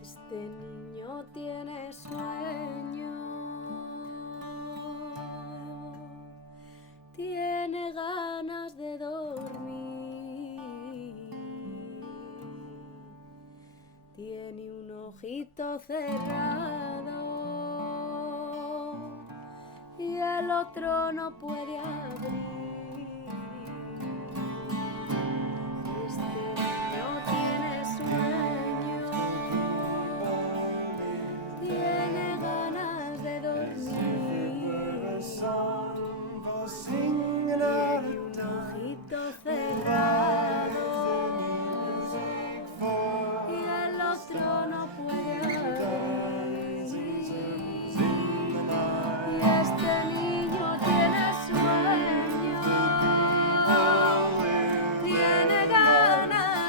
Este niño tiene sueño, tiene ganas de dormir, tiene un ojito cerrado y el otro no puede abrir. Este niño tiene sueño, tiene ganas de dormir, Song for singing out tiene of un time. ojito cerrado Music for y el otro no puede abrir. Y este niño tiene sueño, tiene ganas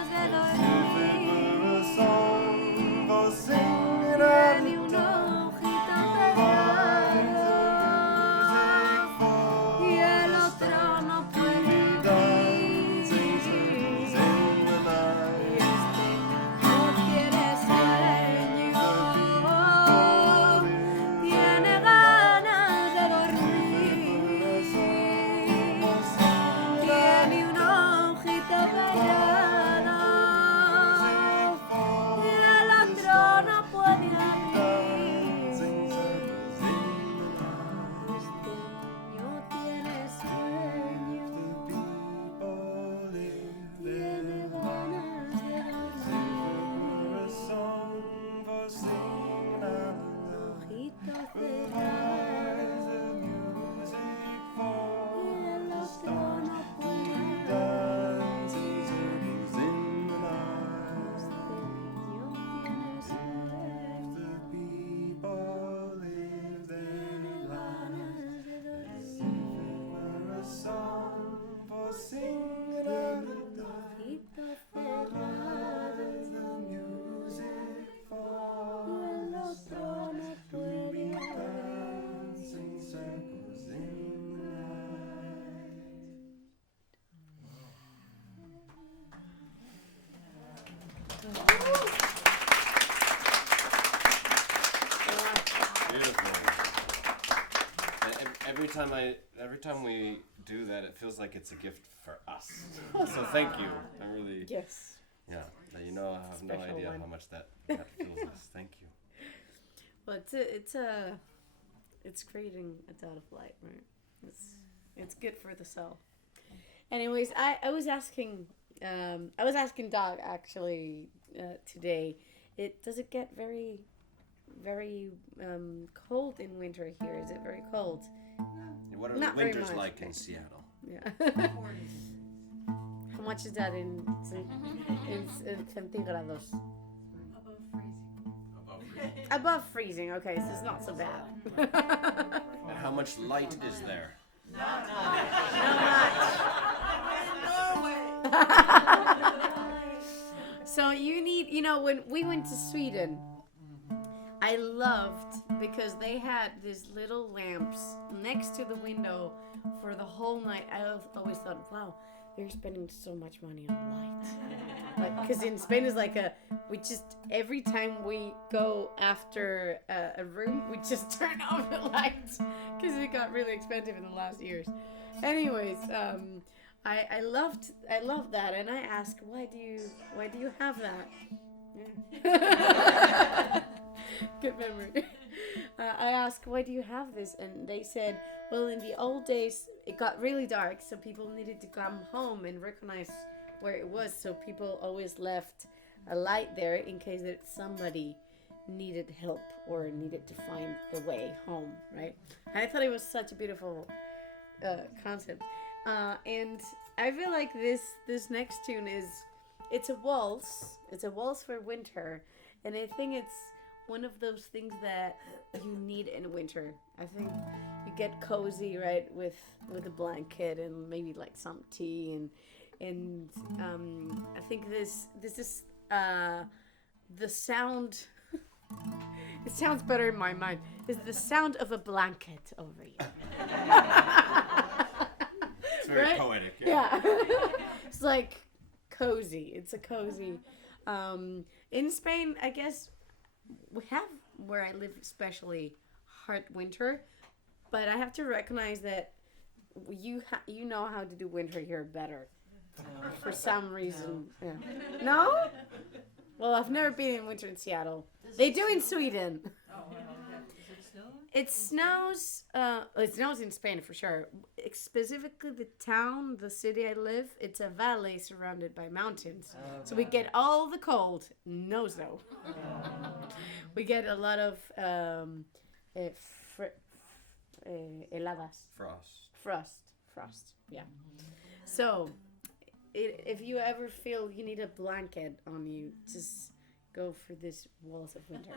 Beautiful. Every time we do that, it feels like it's a gift for us. So thank you. I really, Yes. yeah. You know, I have no Special idea one. how much that feels us. Thank you. Well, it's creating a dot of light, right? It's good for the soul. Anyways, I was asking Doc actually today. Does it get very cold in winter here? Is it very cold? What are Not the very winters much, like okay. in Seattle? Yeah. How much is that in centigrados? Above freezing. Okay, so it's not so bad. And how much light is there? Not much. So you need, when we went to Sweden, I loved because they had these little lamps next to the window for the whole night. I always thought, wow, they're spending so much money on light. Like, because in Spain is like every time we go after a room, we just turn off the lights because it got really expensive in the last years. Anyways, I loved that, and I asked, why do you have that? Yeah. Good memory. I asked, why do you have this? And they said, well, in the old days, it got really dark, so people needed to come home and recognize where it was. So people always left a light there in case that somebody needed help or needed to find the way home, right? And I thought it was such a beautiful concept. And I feel like this next tune it's a waltz. It's a waltz for winter. And I think it's one of those things that you need in winter. I think you get cozy, right, with a blanket and maybe like some tea and I think this is the sound. It sounds better in my mind. Is the sound of a blanket over you. It's very Right? poetic. Yeah. It's like cozy. It's a cozy. In Spain, I guess we have, where I live especially, hard winter, but I have to recognize that you know how to do winter here better for some reason. No. Yeah. No? Well, I've never been in winter in Seattle. They do in Sweden. It snows. It snows in Spain for sure. Specifically, the city I live, it's a valley surrounded by mountains. So we get all the cold, no snow. We get a lot of heladas. Frost. Yeah. So, if you ever feel you need a blanket on you, just go for this waltz of winter.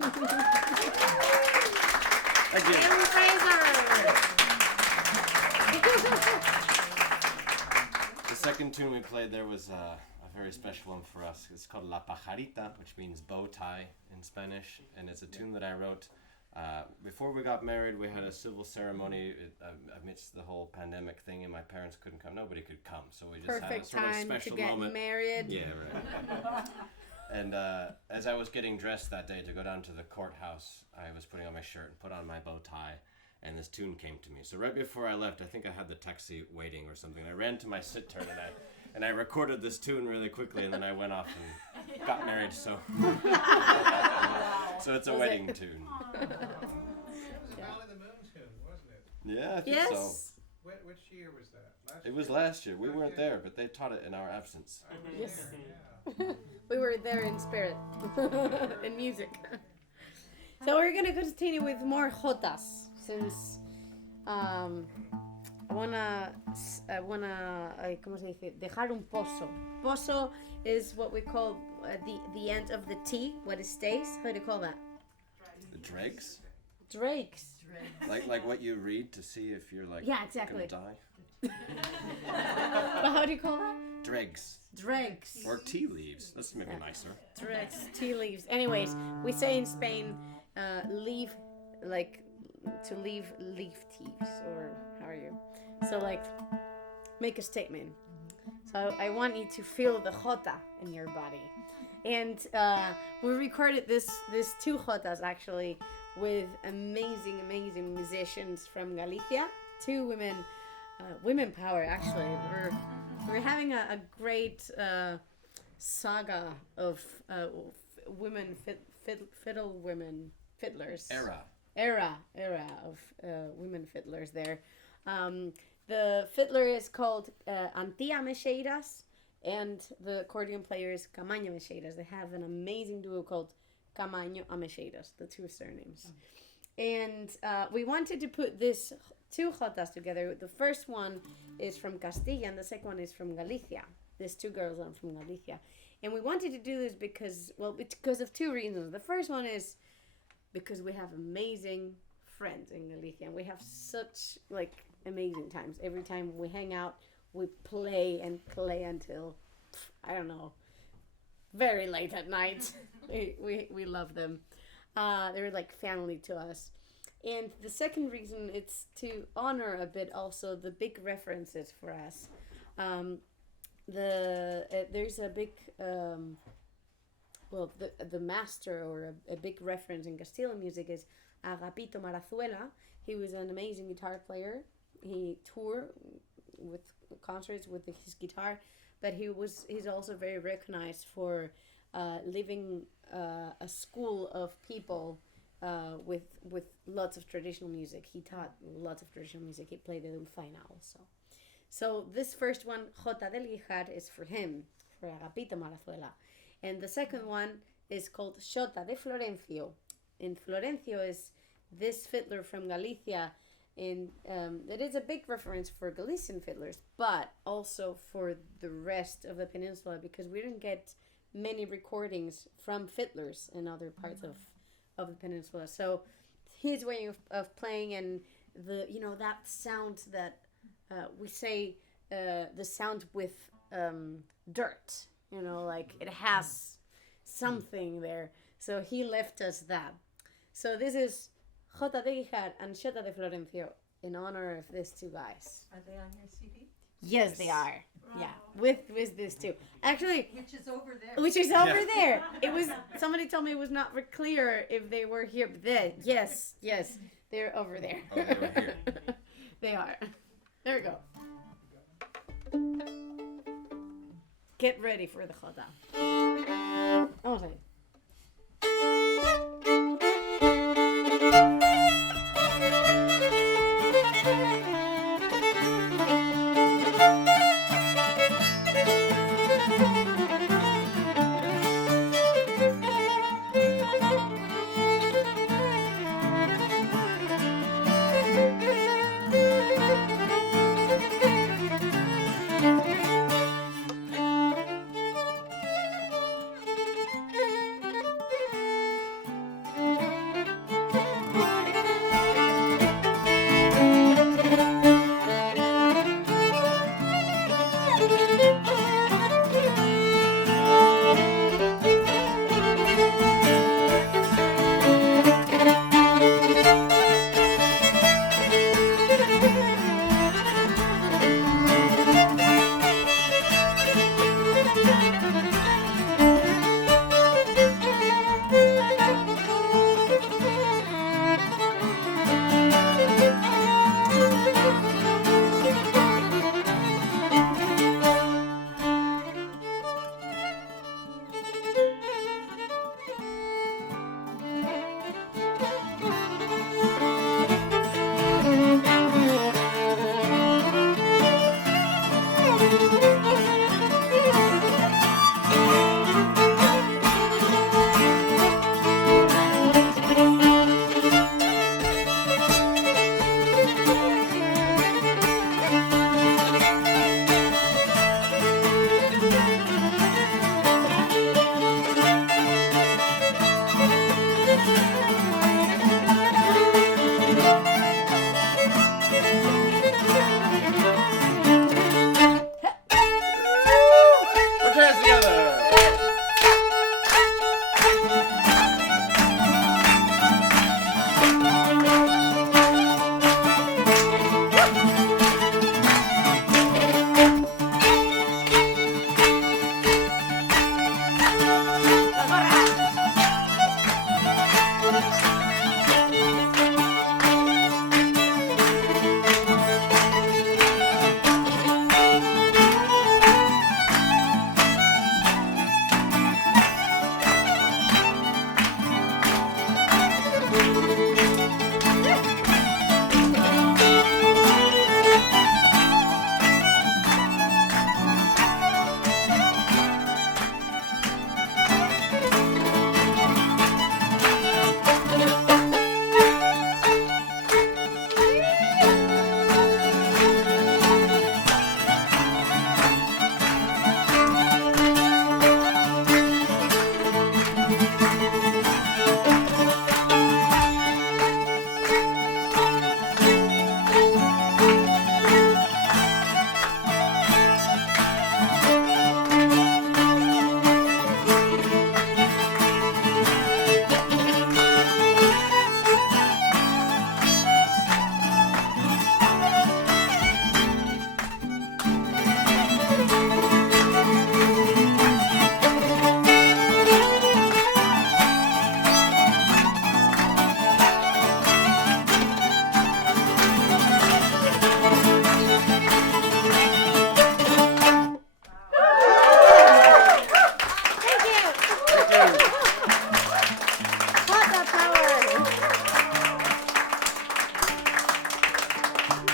Thank you. Galen Fraser. The second tune we played there was a very special one for us. It's called La Pajarita, which means bow tie in Spanish, and it's a tune that I wrote before we got married. We had a civil ceremony amidst the whole pandemic thing, and my parents couldn't come. Nobody could come, so we just had a Perfect sort of time special to get moment. married. Yeah, right. And as I was getting dressed that day to go down to the courthouse, I was putting on my shirt and put on my bow tie, and this tune came to me. So right before I left, I think I had the taxi waiting or something. I ran to my cittern and I recorded this tune really quickly, and then I went off and got married. So, so it's a Was wedding it? tune. It was a Valley of the Moon tune, wasn't it? Yeah, I think Yes. so. Which year was that? It was last year. We weren't there, but they taught it in our absence. Yes. Yeah. We were there in spirit, in music. So we're gonna continue with more jotas, since I wanna, ¿cómo se dice? Dejar un pozo. Pozo is what we call the end of the T, what it stays. How do you call that? The dregs, Drakes. like what you read to see if you're like Yeah, exactly. gonna die. But how do you call that? Dregs Dregs. or tea leaves. That's maybe nicer. Dregs, tea leaves. Anyways, we say in Spain, leave, like, to leave leaf teas, or how are you? So, like, make a statement. So I want you to feel the jota in your body. And we recorded this two jotas, actually, with amazing musicians from Galicia. Two women, women power, actually. We're having a great saga of women fiddlers. Era of women fiddlers there. The fiddler is called Antía Mexeiras, and the accordion player is Camaño Mexeiras. They have an amazing duo called Camaño Mexeiras, the two surnames. And we wanted to put these two jotas together. The first one is from Castile, and the second one is from Galicia. These two girls are from Galicia. And we wanted to do this because of two reasons. The first one is because we have amazing friends in Galicia. We have such, like, amazing times. Every time we hang out, we play until, I don't know, very late at night. we love them. They're like family to us. And the second reason, it's to honor a bit also the big references for us. There's a big the master, or a big reference in Castilian music, is Agapito Marazuela. He was an amazing guitar player. He toured with concerts with his guitar, but he's also very recognized for living a school of people with lots of traditional music. He taught lots of traditional music. He played the dulzaina also. So this first one, Jota del Guijar, is for him, for Agapito Marazuela. And the second one is called Xota de Florencio. And Florencio is this fiddler from Galicia. And it is a big reference for Galician fiddlers, but also for the rest of the peninsula, because we didn't get many recordings from fiddlers in other parts of the peninsula. So his way of playing, and that sound that we say, the sound with dirt, like it has something there. So he left us that. So this is Jota de Guijar and Xota de Florencio in honor of these two guys. Are they on your CD? Yes, they are. Yeah, with these two. Actually, Which is over there. which is over there. It was, somebody told me it was not very clear if they were here, but yes, they're over there. Oh, they were here. They are. There we go. Get ready for the jota. Vamos a ver.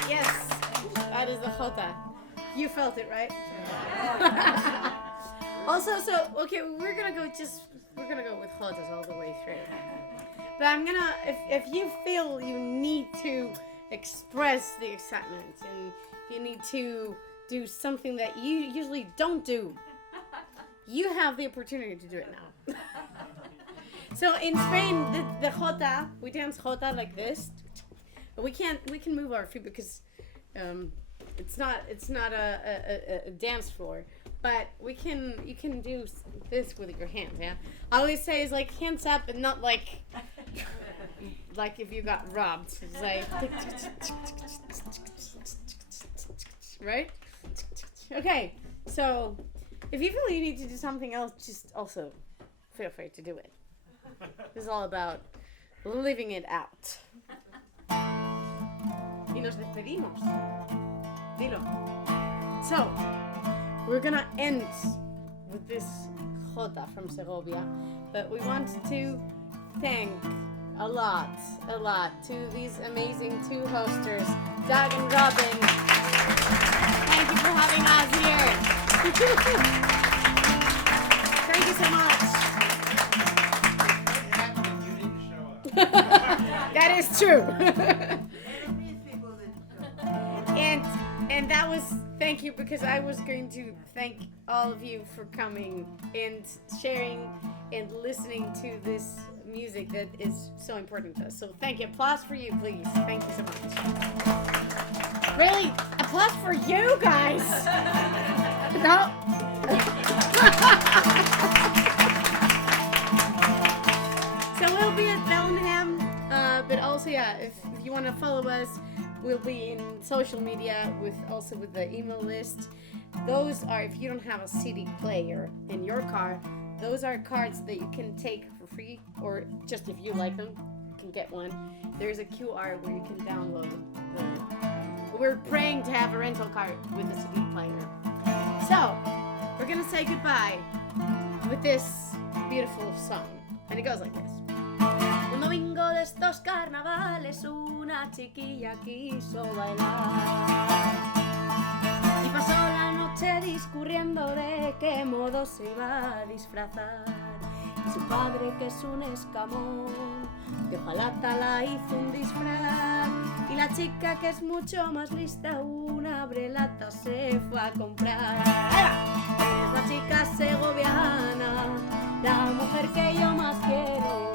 Yes, that is the jota. You felt it, right? Also, so okay, we're gonna go with jotas all the way through. But I'm gonna, if you feel you need to express the excitement and you need to do something that you usually don't do, you have the opportunity to do it now. So in Spain, the jota, we dance jota like this. We can move our feet because it's not a dance floor, but you can do this with your hands. Yeah, I always say is like hands up and not like if you got robbed. It's like right. Okay, so if you feel you need to do something else, just also feel free to do it. This is all about living it out. Y nos despedimos. Dilo. So, we're gonna end with this jota from Segovia, but we want to thank a lot to these amazing two hosters, Doug and Robin. Thank you for having us here. Thank you so much. That is true. And that was thank you, because I was going to thank all of you for coming and sharing and listening to this music that is so important to us. So thank you. Applause for you, please. Thank you so much. Really, applause for you guys. No. So we'll be at Bellingham, but also if you want to follow us, we'll be in social media with the email list. Those are, if you don't have a CD player in your car, those are cards that you can take for free, or just if you like them, you can get one. There's a QR where you can download them. We're praying to have a rental car with a CD player. So, we're gonna say goodbye with this beautiful song. And it goes like this. Un domingo de estos carnavales, una chiquilla quiso bailar y pasó la noche discurriendo de qué modo se iba a disfrazar. Y su padre, que es un escamón, de hojalata la hizo un disfraz. Y la chica, que es mucho más lista, una brelata se fue a comprar. Es la chica segoviana, la mujer que yo más quiero.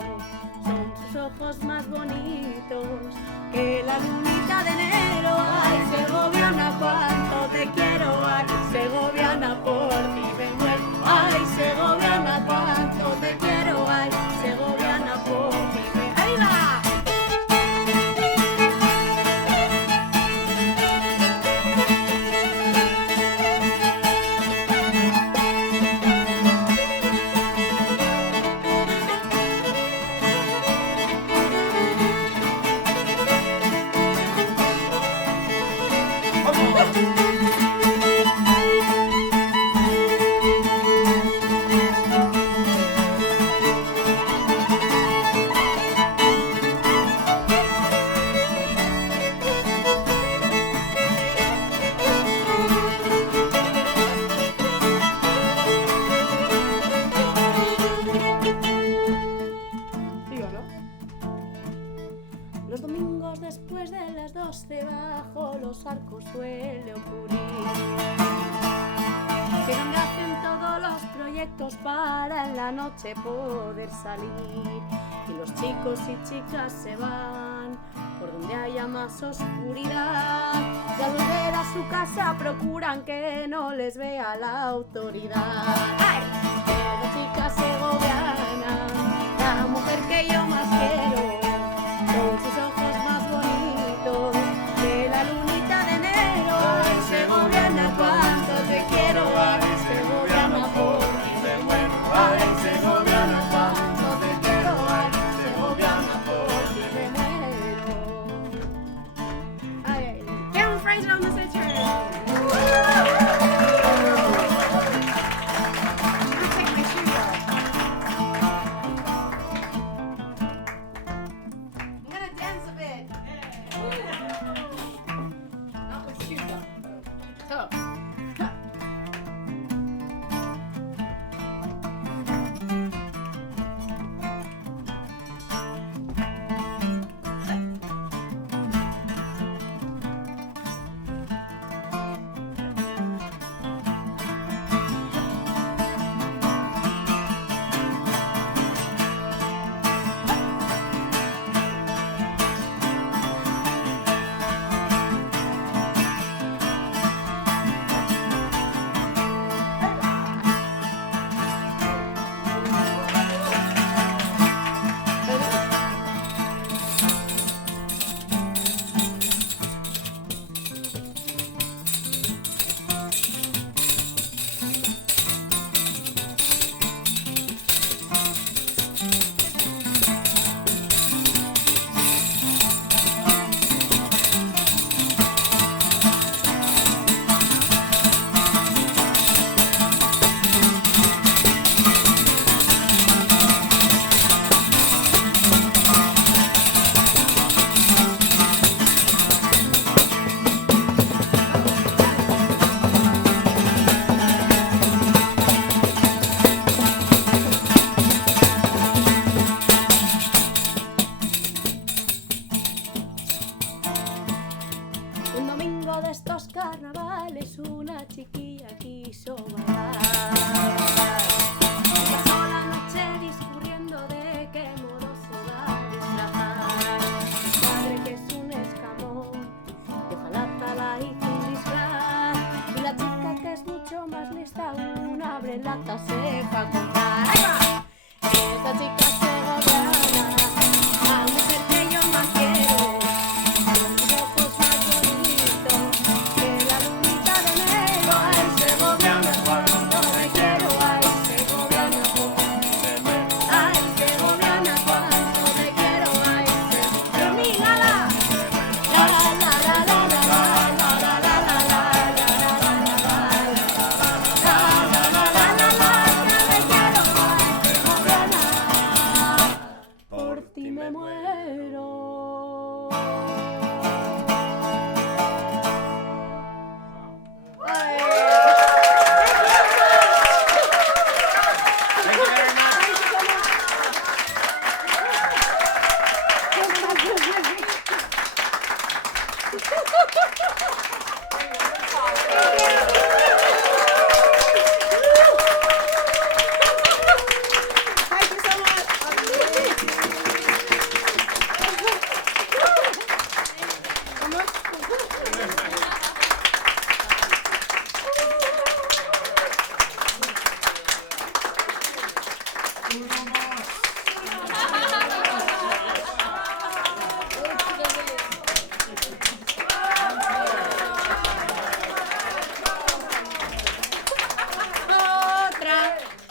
Son sus ojos más bonitos que la lunita de enero. Ay, segoviana, cuánto te quiero. Ay, segoviana, por ti me muero. Ay, segoviana, cuánto te quiero. Ay, segoviana, por ti me muero. ¡Arriba! Los domingos después de las 12 bajo los arcos suele ocurrir que donde hacen todos los proyectos para en la noche poder salir, y los chicos y chicas se van por donde haya más oscuridad, y al volver a su casa procuran que no les vea la autoridad. ¡Ay! La chica segoviana, la mujer que yo más quiero, con sus ojos más bonitos que la lunita de enero. Ay, segoviana, cuánto te quiero. Ay, segoviana, por ti me muero. Ay, segoviana, cuánto te quiero. Ay, segoviana, por ti me muero. Ay, Galen Fraser on the cittern. estos carnavales una chiquilla quiso bailar. Y pasó la noche discurriendo de qué modo se va a disfrazar. Mi padre, que es un escamón, de falata la hizo un disfraz. Y la chica, que es mucho más lista, una abrelata se fue a comprar. ¡Ahí va! Esta chica segoviana, la mujer que yo más quiero, con mis ojos más bonitos que la lunita de enero. Ay, segoviana, cuánto te quiero. Ay, segoviana, ay, segoviana, cuánto te quiero. Ay, termínala. La la la la la la la la la la la por ti me muero. Thank you very much. Thank you so much.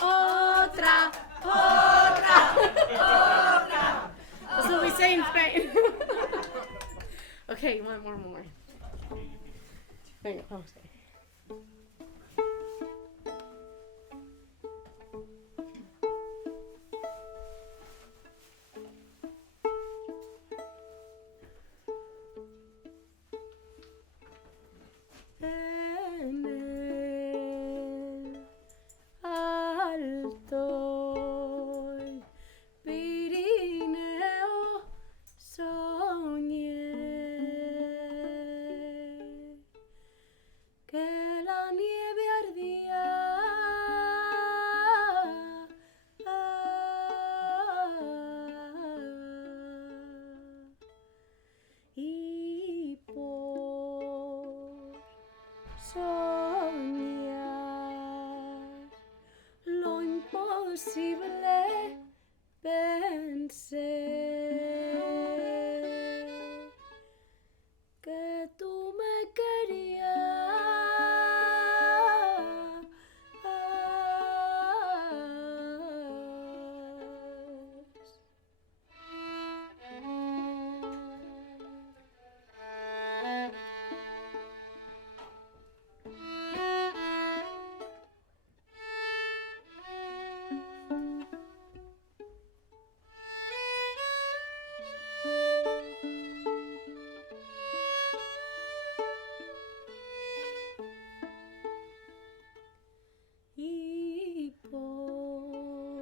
Otra. That's what we say in Spain. Okay, one more. Venga, vamos a ver. En el alto Pirineo soñé que la nieve ardía y por soñar lo imposible pensé que tú me querías. Y por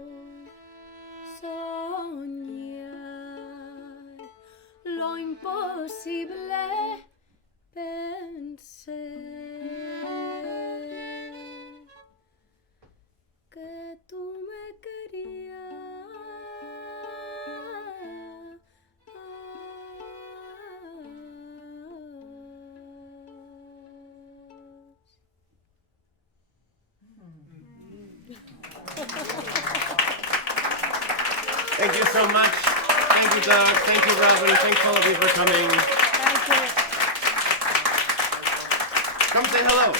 soñar lo imposible pensé que tú me querías. Thank you so much. Thank you, Doug. Thank you, Robin. Thanks all of you for coming. Thank you. Come say hello.